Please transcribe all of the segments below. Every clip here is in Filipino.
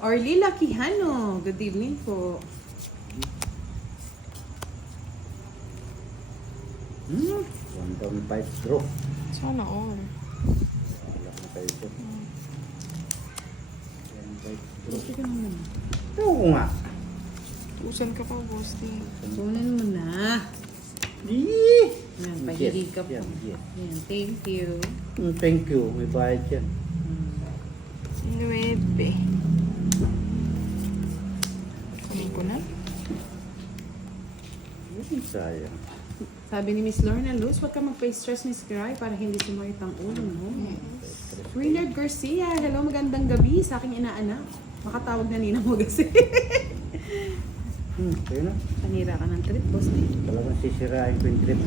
Orly Lakihano, good evening po. 1.5 draw. Sana all. Wala na kayo ito. 1.5 draw. Sige naman. Oo nga. Tusan ka pa, boss. Kunin mo na. Yan, pahilig ka po. Yan, yan. Yan, thank you. Thank you. May bayad yan. 9. Kunin ko na. Sayang. Sabi ni Miss Lorna Luz, huwag ka magpa-stress Miss Gray para hindi sumakit ang ulo mo. Willard Garcia, hello, magandang gabi sa aking inaanak. Makatawag na nina mo kasi. Kaya na. Panira ka ng trip, boss. Talagang sisirain ko yung trip.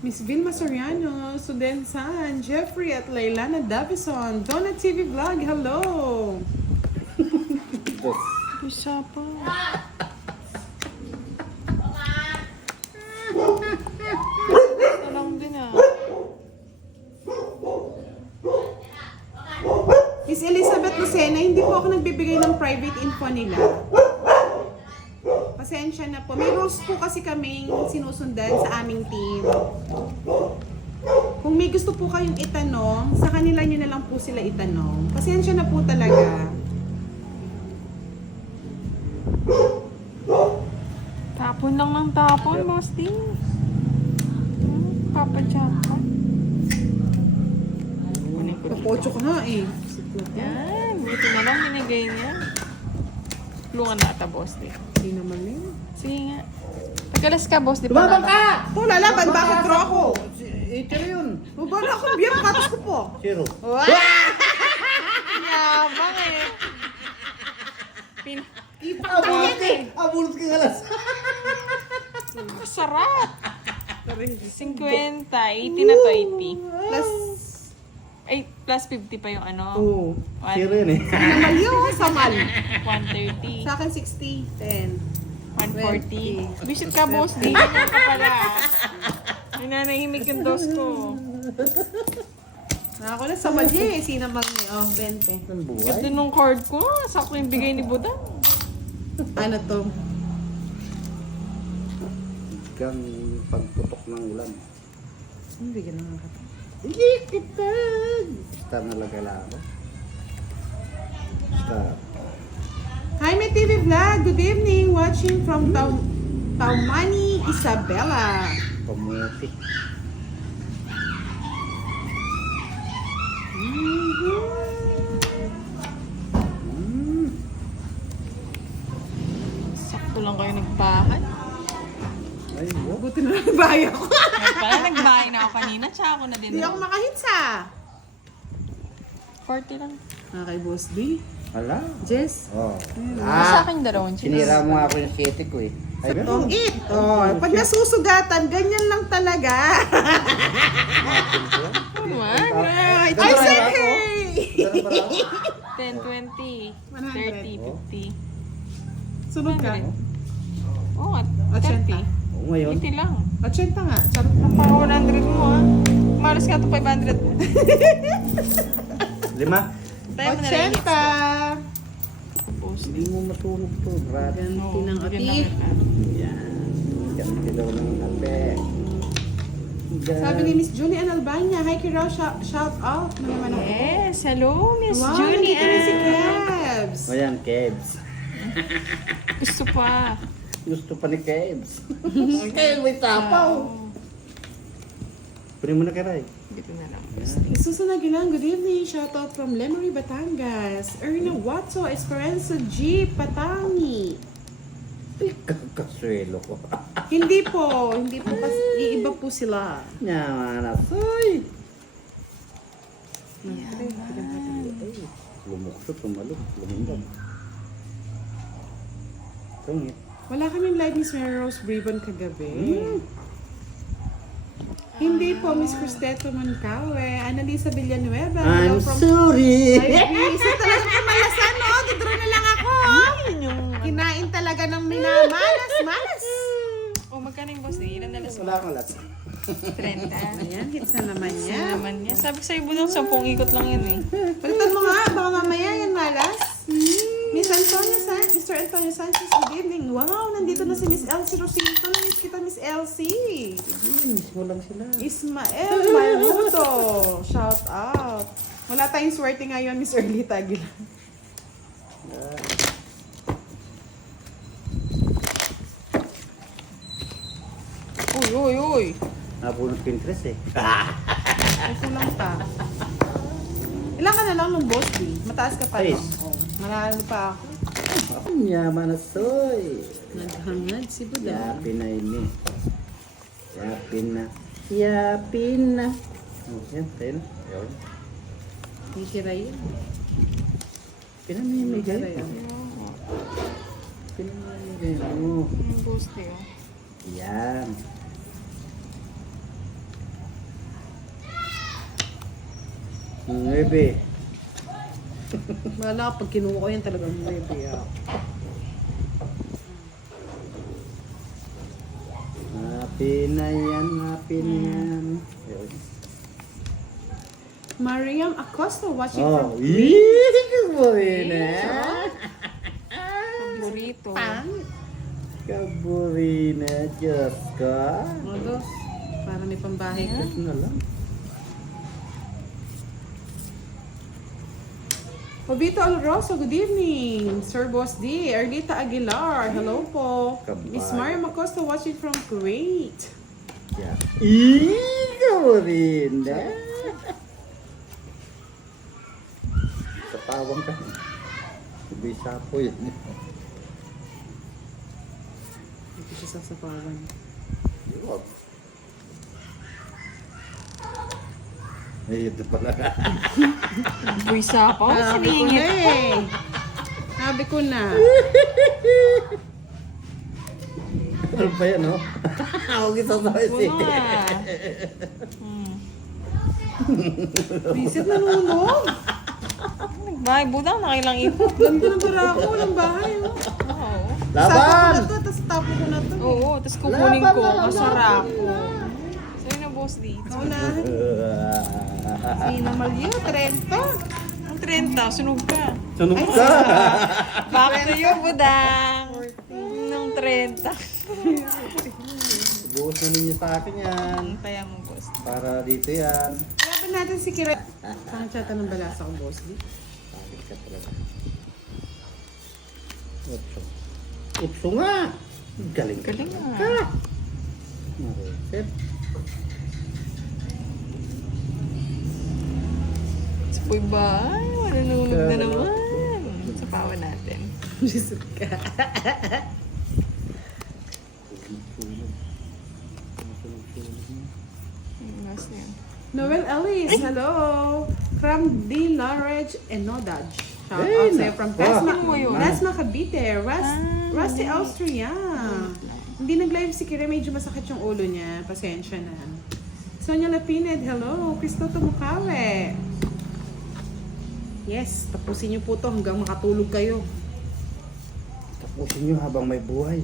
Miss Vilma Soriano, Sudensan, Jeffrey at Lailana Davison, Donna TV Vlog, hello! Isa pa. Alam din ah. Miss Elizabeth Lucena, hindi po ako nagbibigay ng private info nila. Pasensya na po. May rules po kasi kaming sinusundan sa aming team. Kung may gusto po kayong itanong, sa kanila nyo na lang po sila itanong. Pasensya na po talaga. Tapon lang ng tapon, boss D. Papadyapan. Kunin ko. Papocho ko na eh. Yan. Buti na lang binigay niya. Tulungan na ata, boss D. Hindi naman yun. Sige nga. Pagkalas ka, boss D. Tumabang ka! Ito, lalaban. Bakit draw ako? Ito yun. Bubala ako. Biyak patas ko po. Zero. Yabang eh. Abulot ka! Abulot ka galas. Sarap. 50. 80 na to, 80. Plus, Ay, plus 50 pa yung ano. oh. Zero yun eh. Namal yun, samal. 130. Sa akin 60, 10. 140. Visit ka, boss. Di ka pala. Nananahimik yung dos ko. Ako na sa mali eh. Sinamag niya. Oh, 20. Ang buhay. Ganda nung card ko. Sakto yung bigay ni Budang. Ano to? Hanggang pagputok ng ulan. Ano bigyan ng kata? Hindi kita! Basta nalagala ako. Basta. Hi, my TV vlog. Good evening. Watching from Taumani, Isabela. Pamuti. Sakto lang kayo nagbahan. Ay, wow. Buti na lang bahay ako. Pala nagbahay na ako kanina. Tsaka ako na din. Hindi ako makahitsa. 40 lang. Kay Boss D. Hala. Jess. Oh. Sa akin dalawang cheese. Sinira mo nga ako yung sete ko eh. Ay, Tong it. Oh, pag nasusugatan, ganyan lang talaga. Wag. I said hey! 10, 20, 30, 50. Sunod ka. Oo nga. 80. 30. Oo, ngayon. 80 lang. 80 nga. Charot lang. Pang 100 mo ah. Malas nga ito 500 mo. 5? Tayo mo na lang yung hits. 80. Hindi mo masunog to, brad. Ganti ng bigyan ati. lang kita. Yan. Ganti daw ng ate. Sabi ni Miss Julie Ann Albania, hi Kiraw, shout out na naman ako. Yes, hello Miss Wow, Julie. nandito na si Kebs. O yan, Kebs. Gusto pa. Gusto pa ni Kebs. Kaya may tapaw. Kunin mo na kay Ray. Dito na lang. Susan Aguilan, good evening. Shout out from Lemery, Batangas. Erna Watso, Esperanza G, Patangi. Ay, kakaswelo ko. Hindi po kasi iiba po sila. Nyaman soy. Yan. Lumukso, tumalog, lumindog. Tungit. Wala kaming live Miss Mary Rose Bribon kagabi. Hindi po, Miss Cristeto Moncawe, Annalisa Villanueva. I'm hello from sorry. Isa talaga pamalasan, no? Dudro na lang ako. Yun yung... Kinain talaga ng minamalas-malas. Oh, magkano yung boss? Ilan na lang? Wala kang lasa. 30. Ayan, hits na naman Yan yan. naman niya. Sabi ko sa'yo, Budang, 10 ikot lang yun eh. Palitan mo nga, baka mamaya yan malas. Miss Antonio Mr. Antonio Sanchez, good evening. Wow, nandito na si Miss Elsie Rosinto. Namiss kita, Miss Elsie. Miss mo lang sila. Ismael Malmuto. Shout out. Wala tayong swerte ngayon, Miss Erlita Aguilar. Uy. Nabunot Pinterest eh. Ay, kulang pa. Ilan ka na lang nung boss, eh? Mataas ka pa Ay. lang. Oh, manalo pa ako. Yaman na soy. Naghangad si Buda. Yapin na ini. Yapin na. Yapin na. Oh, yan, tayo na. Ayun. Titira yun. Pinamimigay. Titira yun. Pinamimigay mo. Yung ghost eh. Oh. Yan. Nuebe. Wala, pag kinuha ko yan talagang maybe. Happy na yan, happy na yan. Ayun. Mariam Acosta watching Oh, from Kaburina. Burrito. Pang. Kaburina, Diyos ka. Modo, para may pambahay ka. Ito na lang. Obito Alroso, good evening. Sir Boss D, Erlita Aguilar, hello po. Kabay. Miss Mariam Acosta watching from Kuwait. Yeah. Kaburina. Katawang ka. Sabi sapo yun. Ito siya sa sapawan. Yuwag. Ay, ito pala. Buwisa ako. Sabi ko na eh. Sabi ko na. Ano pa yan, no? Huwag ito sa Buno nga. Visit na nunod. Nagbahay, Budang, nakailang ikot. Ganda ng barako ng bahay. Oh. Oo. Sapo ko Laban! na to, tapos tapo ko na to. Oo, tapos kukunin ko. Laban! Masarap. Sa'yo na, boss dito. Naunahan. Sina Malyo, Trento. Ang 30, sunog ka. Sunog ka! Back to you, Budang. Nung 30. Buhos na ninyo sa akin yan. Kaya mo, boss. Para dito yan. Laban natin si Kira. Saan chata ng balasa ko, boss? Di? Pagod ka talaga. Utso. Utso nga! Galing ka. Galing nga. Ka! Mariset. Spoy ba? Marunong na naman. Sa pawa natin. Bisip ka. Mas yun. Noel Ellis, hello. From D. Large and Nodaj. Shout Hey, out sa'yo from Tasma. Ano mo yun? Tasma Cavite. Rusty Austria. Hindi nag-live si Kira. Medyo masakit yung ulo niya. Pasensya na. Sonia Lapined, hello. Cristoto Mukawe. Yes, tapusin niyo po to hanggang makatulog kayo. Tapusin nyo habang may buhay.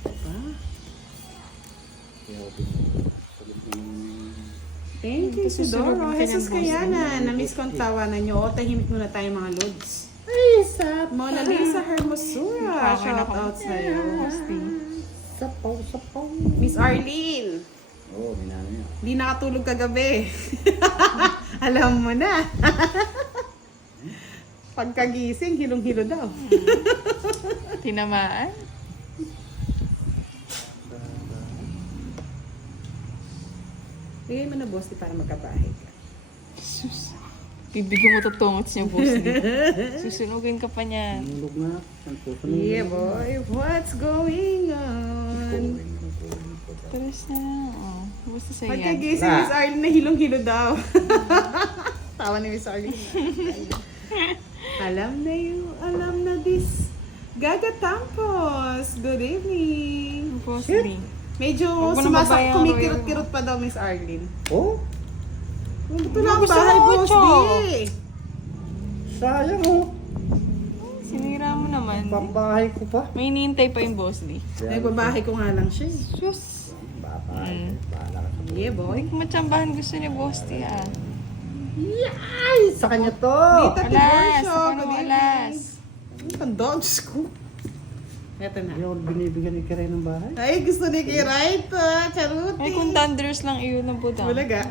Diba? Kaya sagot ng... Thank you, Sidoro. Jesus Kayana. Na-miss ko ang tawanan niyo. O, tahimik muna tayo mga lods. Ay, sap! Mona Lisa Hermosura. Shout out sa'yo. Sapaw, sapaw. Miss Arlene. Oo, oh, minano niya. Di nakatulog kagabi. Alam mo na. Pagkagising, hilong-hilo daw. Tinamaan? Bigay mo na, boss, para magkabahay ka. Sus. Bibigyan mo tutungot niya, boss. Susunugin ka pa niyan. Nulog na. Ang susunod. Yeah, boy. What's going on? Taras na. Oh. Basta sa'yo yan. Pagkagising, Na. Miss Arlene, na hilong-hilo daw. Tawa ni Miss Arlene. Alam na this. Gaga Tampos. Good evening. Boss D. Medyo Huwag mo na babayaran, kumikirot-kirot pa daw, Miss Arlene. Oh, Ito lang Gusto bahay, mo, boss. Ocho. Di. sayang oh. Sinira mo naman. Pambahay ko pa. May hinihintay pa yung boss D. Nagbabahay ko nga lang siya. eh. Sus. Bata Bahala ka. Yeah, boy. Hindi ko matsambahan gusto ni Boss T ah. Yay! Sa kanya to! Dita Alas, Tiborsyo, ano good alas? evening. Ang tanda, Diyos ko. Eto na. Yung binibigyan ni Kiray ng bahay. Ay, gusto ni Kiray to. Charuti. Ay, kung thunders lang iyon na budang. Bulaga.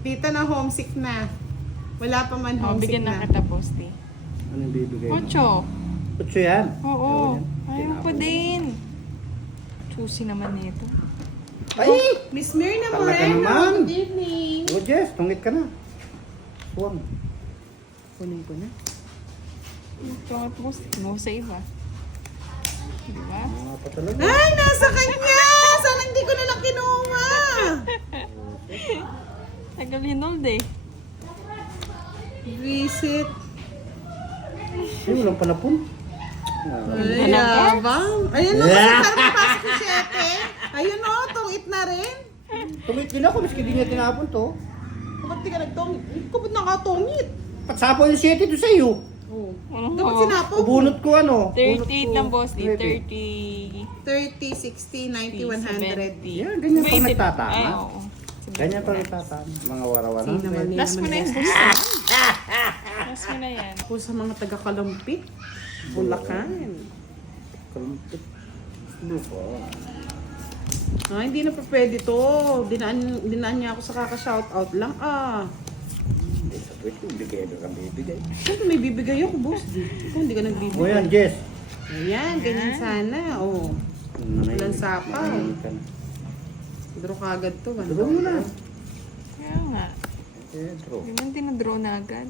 Tita na homesick na. Wala pa man Oh, homesick bigyan na na. kita, Boss T. Ano yung bibigay mo? Ocho. 8 yan. Oo. Yan. Ayaw pa din. Choosy naman nito. Ay! Miss Mirna Talaga Moreno, naman. good evening. Oh, Jess, tungit ka na. Huwag. Kunin ko na. Ito nga, Boss T. Mo sa iba. Di ba? Mga pa talaga. Ay, nasa kanya! Sana hindi ko na lang kinuha. Tagal hinold eh. Visit. Ay, walang palapon. Ay, abang. Ayun o, kasi parang papasok ko 7. Ayun o, tungit na rin. Tungit din ako, miski di niya tinapon to. Ba't di ka nagtungit? Ikaw ba't nakatungit? Pagsapon yung 7 to sa'yo. Oo. Ano? Dapat sinapon ko. Ubunot ko ano? 38 lang, Boss T. 30. 30. 30, 60, 90, 100. Yan, ganyan pag 20. nagtatama. Ay, oo. Ganyan pag nagtatama. Mga warawan. Sino naman yan? Last mo na yung Boss T. Last mo na yan. Ako sa mga taga-Kalumpit. Bulacan. Kalumpit. Lupa. Ah, hindi na pa pwede to. Dinaan niya ako sa kaka-shoutout lang. Ah. Hindi sa pwede, bigay ka kang bibigay. Siyempre may bibigay ako, boss. Ikaw hindi ka O nagbibigay. yan, Jess. Ayan, ganyan sana. Oh. Walang sapaw. Draw ka agad to. Draw mo na. Kaya nga. Eh, draw. Hindi man tinadraw na agad.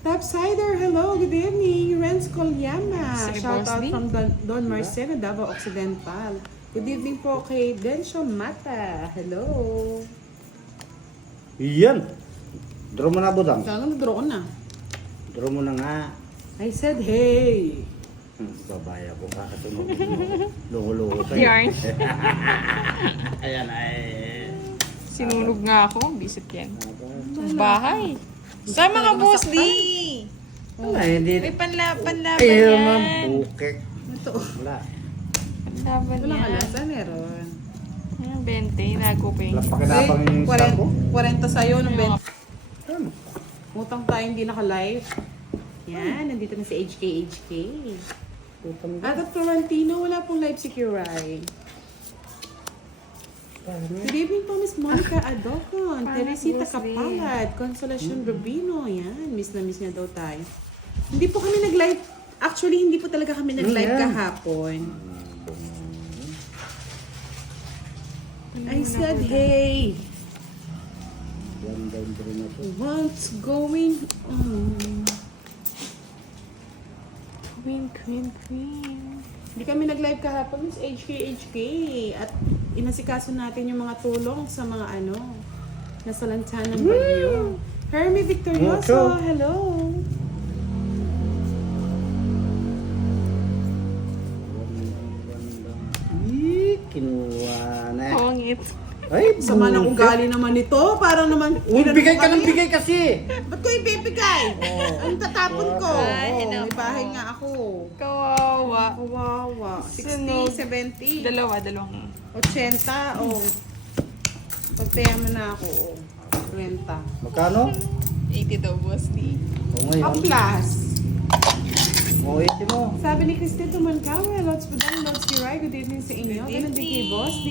Topsider, hello, good evening. Renz Colyama. Si Shout Boss out D. from Don Marcelo, Davao Occidental. Good evening po kay Dencio Mata. Hello. Yan. Draw mo na, Budang. Sana nag-draw ko na. Draw mo na nga. I said, hey. Babaya ko kakatunog. Luho-luho sa'yo. Yarn. Ayan ay. Sinunog nga ako. Bisit yan. Bahay. Sa mga Boss D! Wala, hindi. May panlaban Ayaw yan. na, bukek. Ito. Wala. Panlaban Walang yan. alasa, meron. Ayan, 20. Nago pa Wala yung... pakinabang yung stock ko. 40 sa'yo ng Yung 20. Ano? Utang tayo hindi naka-live. Yan, nandito na si HK. Utang At at Florentino, wala pong live si Kiray. Good evening po, Miss Monica Adocon, Teresita Boss Lee. Kapalad, Consolacion Rubino. Yan, miss na miss niya daw tayo. Hindi po kami nag-live. Actually, hindi po talaga kami nag-live Yan. kahapon. I said, hey, Yan down rin na to. what's going on? Queen. Hindi kami nag-live kahapon, Miss HK. At inasikaso natin yung mga tulong sa mga nasa lansanang bagyo. Hermie Victorioso, Mucho. hello. Kinuha na. Pongit. Ay, Sama ng bullshit. ugali naman ito. Para naman... Uy, bigay ka ng kami. bigay kasi. Ba't ko ibibigay? Ang tatapon ko. Ay, May nako. bahay nga ako. Kawawa. Kawawa. 60, Sunog. 70, Dalawang. 80. Oh. Pagpaya mo na ako. Oh. 20. Magkano? 80 daw, Boss D. O Ang ngayon. plus. O 80 mo. Sabi ni Christine Tumancawe, Lods Budang, Lods Kiray, good evening sa inyo. Good Ganun din kay evening. Boss D.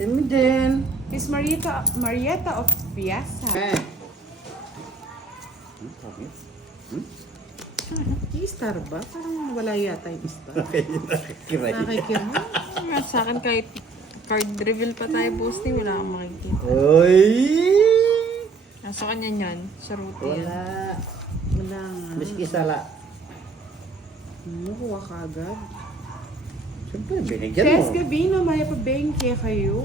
Simi din. Miss Marieta of Piazza. Eh. Pangit. Yung star ba? Parang wala yata yung star. Kiray. Nakikirma. Sa akin kahit card reveal pa tayo, Boss D, wala kang makikita. Oy! Nasa kanya yan. Sa route yan. Wala. Wala nga. Miski sala. Nakuha ka agad. Siyempre, binigyan Tess mo. Gabino, may pabengke kayo.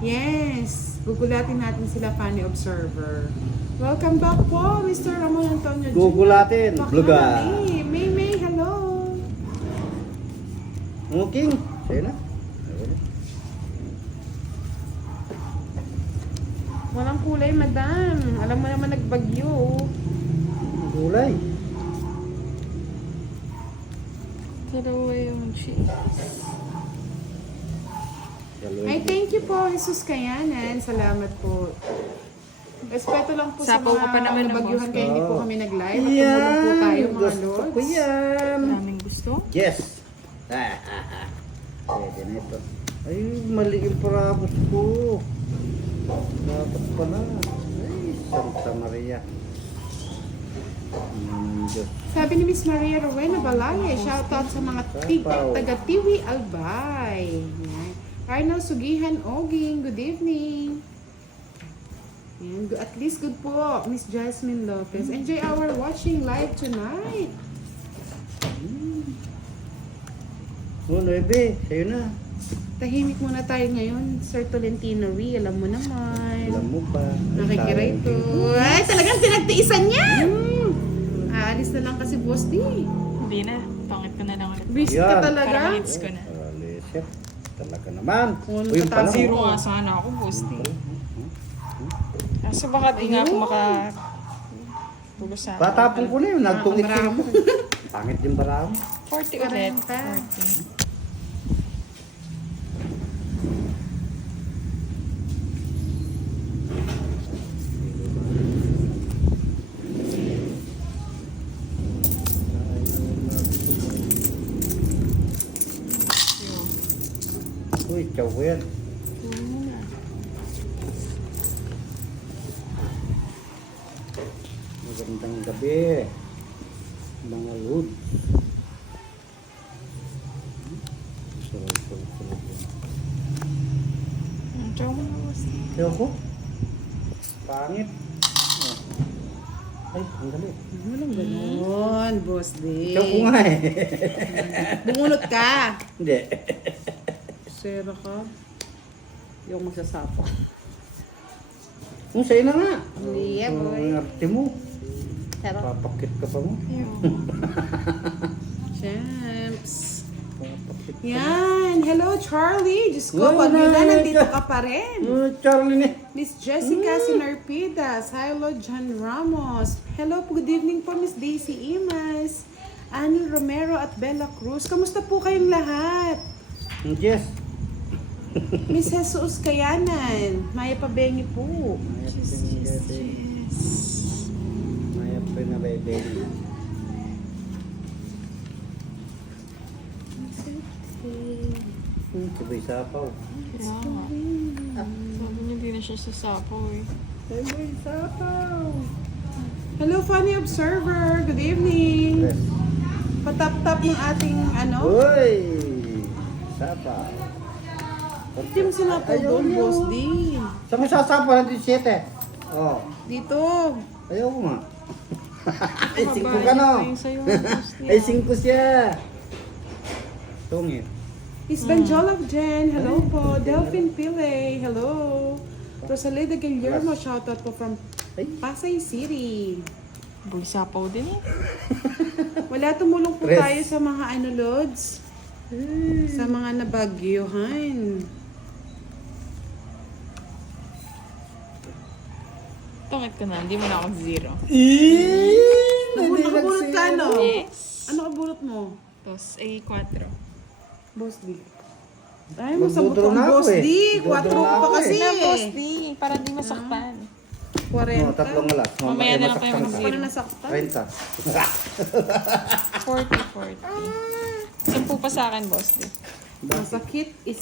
Yes! Gugulatin natin sila Funny Observer. Welcome back po, Mr. Ramon Antonio Jr. Gugulatin. Bluga. Bakla May, hello! Muking. Sa'yo na. Walang kulay, madam. Alam mo naman nagbagyo. Gulay. Dalawa yung cheese. Ay, thank you po, Jesus Kayanan. Salamat po. Respeto lang po Sapaw sa ko pa naman ng nabagyuhan boss kaya hindi po ko. kami nag-live. At tumulong po tayo mga Gusto ko lords. yan. Maraming gusto. Yes. Pwede na ito. Ay, mali yung parabos ko. Dapat pala. Ay, Santa Maria. Diyos. Sabi ni Miss Maria Rowena Balaya, shoutout sa mga Sapaw. taga-Tiwi Albay. Yan. Arnold Sugihan Oging, good evening. Yan. At least good po, Miss Jasmine Lopez. Enjoy our watching live tonight. Oh, 9. Sa'yo na. Tahimik muna tayo ngayon, Sir Tolentino Ree. Alam mo naman. Alam mo ba? Nakikirito. Ay, talagang pinagtiisan niya! Aalis na lang kasi boss di. Hindi na. Pangit ko na lang ulit. Visit Yan. ka Parang talaga. hits ko na. Alicia. Talaga naman. Kung Uy, yung pala. tatapos Zero nga sana ako, boosty. Kaso baka di nga ako tulos sa Patapon ko na yun. Nagtungit Ah, ko. Pangit yung barang. 40 ulit. 40. 40. Uy, chow ko yan. Magandang gabi. Mga lood. Sarap. Chow mo na, boosty. Kaya ko? Pangit. Oh. Ay, ang galit. Walang ganon, boss di. Chow ko nga eh. Bungunot ka. Hindi. Sera ka. Yung magsasapo. Kung sa'yo na nga. Yeah, boy. Ang arte mo. Sera. Papakit ka pa mo. Ayun. Champs. Papakit ka. Yan. Hello, Charlie. Diyos ko, Wow, pag yun na, nice. nandito ka pa rin. Oh, Charlie ni. Miss Jessica Sinarpidas. Hello, John Ramos. Hello, good evening po, Miss Daisy Imas. Annie Romero at Bella Cruz. Kamusta po kayong lahat? Yes. Miss Jesus Kayanan. Maya Pabengi po. Maya pa na bebe. Sabay sapaw. Kaya nga. Sabi niya di na siya sasapaw eh. Sabay sapaw. Hello, Funny Observer. Good evening. Yes. Patap-tap ng ating ano. Uy! Sapaw. Hindi mo sinapaw doon, boss D. Saan mo sasapaw ng 17? Oh. Dito. Ayaw ko nga. Ay, 5 Mabayan ka no? pa yung sa'yo, boosty. Ay, 5 siya. Tungit. Miss Banjolak Jen. Hello po. Delphine Pile. Hello. Rosaleda Guillermo. Shoutout po from Ay. Pasay City. Boy, sapaw din eh. Wala, tumulong po Tres. tayo sa mga ano, Lods. Sa mga nabagyuhan. Tungit ko na, hindi mo na ako zero. Nakabulot ka, no? Yes. Ano kabulot mo? Tapos, ay 4. Boss D. Ay, masabot Magdodraw ang na ako Boss eh. D. 4 Magdodraw na pa ako kasi eh. Na, eh. boss D. Para di masaktan. 40. No, 3 alas. Mamaya na lang tayo Ano mag-zero. nasaktan? 30. 40. 10 pa sa akin, boss D. Masakit is